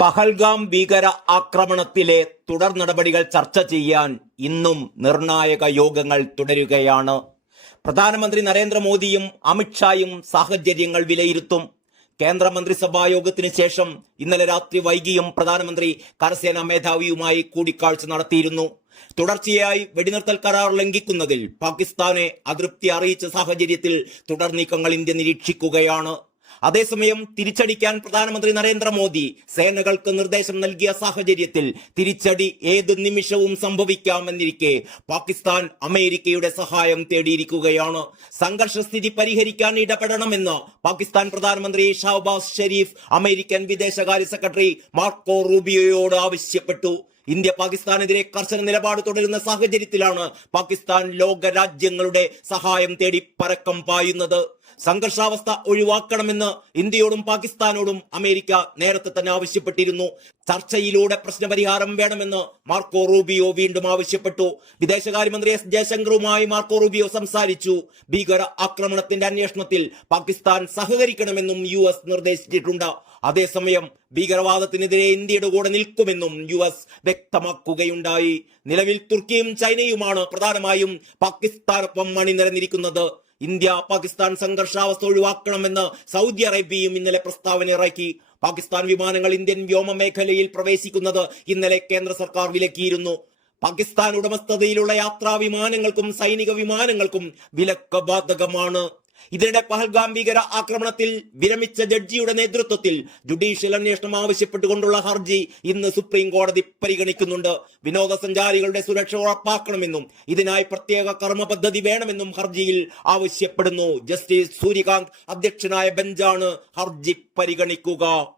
പഹൽഗാം ഭീകര ആക്രമണത്തിലെ തുടർ നടപടികൾ ചർച്ച ചെയ്യാൻ ഇന്നും നിർണായക യോഗങ്ങൾ തുടരുകയാണ്. പ്രധാനമന്ത്രി നരേന്ദ്രമോദിയും അമിത്ഷായും സാഹചര്യങ്ങൾ വിലയിരുത്തും. കേന്ദ്രമന്ത്രിസഭാ യോഗത്തിന് ശേഷം ഇന്നലെ രാത്രി വൈകിയും പ്രധാനമന്ത്രി കരസേനാ മേധാവിയുമായി കൂടിക്കാഴ്ച നടത്തിയിരുന്നു. തുടർച്ചയായി വെടിനിർത്തൽ കരാർ ലംഘിക്കുന്നതിൽ പാകിസ്ഥാനെ അതൃപ്തി അറിയിച്ച സാഹചര്യത്തിൽ തുടർ നീക്കങ്ങൾ ഇന്ത്യ നിരീക്ഷിക്കുകയാണ്. അതേസമയം തിരിച്ചടിക്കാൻ പ്രധാനമന്ത്രി നരേന്ദ്രമോദി സേനകൾക്ക് നിർദ്ദേശം നൽകിയ സാഹചര്യത്തിൽ തിരിച്ചടി ഏത് നിമിഷവും സംഭവിക്കാമെന്നിരിക്കെ പാകിസ്ഥാൻ അമേരിക്കയുടെ സഹായം തേടിയിരിക്കുകയാണ്. സംഘർഷസ്ഥിതി പരിഹരിക്കാൻ ഇടപെടണമെന്ന് പാകിസ്ഥാൻ പ്രധാനമന്ത്രി ഷഹബാസ് ഷെരീഫ് അമേരിക്കൻ വിദേശകാര്യ സെക്രട്ടറി മാർക്കോ റൂബിയോയോട് ആവശ്യപ്പെട്ടു. ഇന്ത്യ പാകിസ്ഥാനെതിരെ കർശന നിലപാട് തുടരുന്ന സാഹചര്യത്തിലാണ് പാകിസ്ഥാൻ ലോക രാജ്യങ്ങളുടെ സഹായം തേടി പരക്കം പായുന്നത്. സംഘർഷാവസ്ഥ ഒഴിവാക്കണമെന്ന് ഇന്ത്യയോടും പാകിസ്ഥാനോടും അമേരിക്ക നേരത്തെ തന്നെ ആവശ്യപ്പെട്ടിരുന്നു. ചർച്ചയിലൂടെ പ്രശ്നപരിഹാരം വേണമെന്ന് മാർക്കോ റൂബിയോ വീണ്ടും ആവശ്യപ്പെട്ടു. വിദേശകാര്യമന്ത്രി എസ് ജയശങ്കറുമായി മാർക്കോ റൂബിയോ സംസാരിച്ചു. ഭീകര ആക്രമണത്തിന്റെ അന്വേഷണത്തിൽ പാകിസ്ഥാൻ സഹകരിക്കണമെന്നും US നിർദ്ദേശിച്ചിട്ടുണ്ട്. അതേസമയം ഭീകരവാദത്തിനെതിരെ ഇന്ത്യയുടെ കൂടെ നിൽക്കുമെന്നും US വ്യക്തമാക്കുകയുണ്ടായി. നിലവിൽ തുർക്കിയും ചൈനയുമാണ് പ്രധാനമായും പാകിസ്ഥാനൊപ്പം അണിനിരന്നിരിക്കുന്നത്. ഇന്ത്യ പാകിസ്ഥാൻ സംഘർഷാവസ്ഥ ഒഴിവാക്കണമെന്ന് സൗദി അറേബ്യയും ഇന്നലെ പ്രസ്താവന ഇറക്കി. പാകിസ്ഥാൻ വിമാനങ്ങൾ ഇന്ത്യൻ വ്യോമ മേഖലയിൽ പ്രവേശിക്കുന്നത് ഇന്നലെ കേന്ദ്ര സർക്കാർ വിലക്കിയിരുന്നു. പാകിസ്ഥാൻ ഉടമസ്ഥതയിലുള്ള യാത്രാ വിമാനങ്ങൾക്കും സൈനിക വിമാനങ്ങൾക്കും വിലക്ക് ബാധകമാണ്. ഇതിനിടെ പഹൽഗാം ഭീകര ആക്രമണത്തിൽ വിരമിച്ച ജഡ്ജിയുടെ നേതൃത്വത്തിൽ ജുഡീഷ്യൽ അന്വേഷണം ആവശ്യപ്പെട്ടുകൊണ്ടുള്ള ഹർജി ഇന്ന് സുപ്രീം കോടതി പരിഗണിക്കുന്നുണ്ട്. വിനോദസഞ്ചാരികളുടെ സുരക്ഷ ഉറപ്പാക്കണമെന്നും ഇതിനായി പ്രത്യേക കർമ്മ പദ്ധതി വേണമെന്നും ഹർജിയിൽ ആവശ്യപ്പെടുന്നു. ജസ്റ്റിസ് സൂര്യകാന്ത് അധ്യക്ഷനായ ബെഞ്ചാണ് ഹർജി പരിഗണിക്കുക.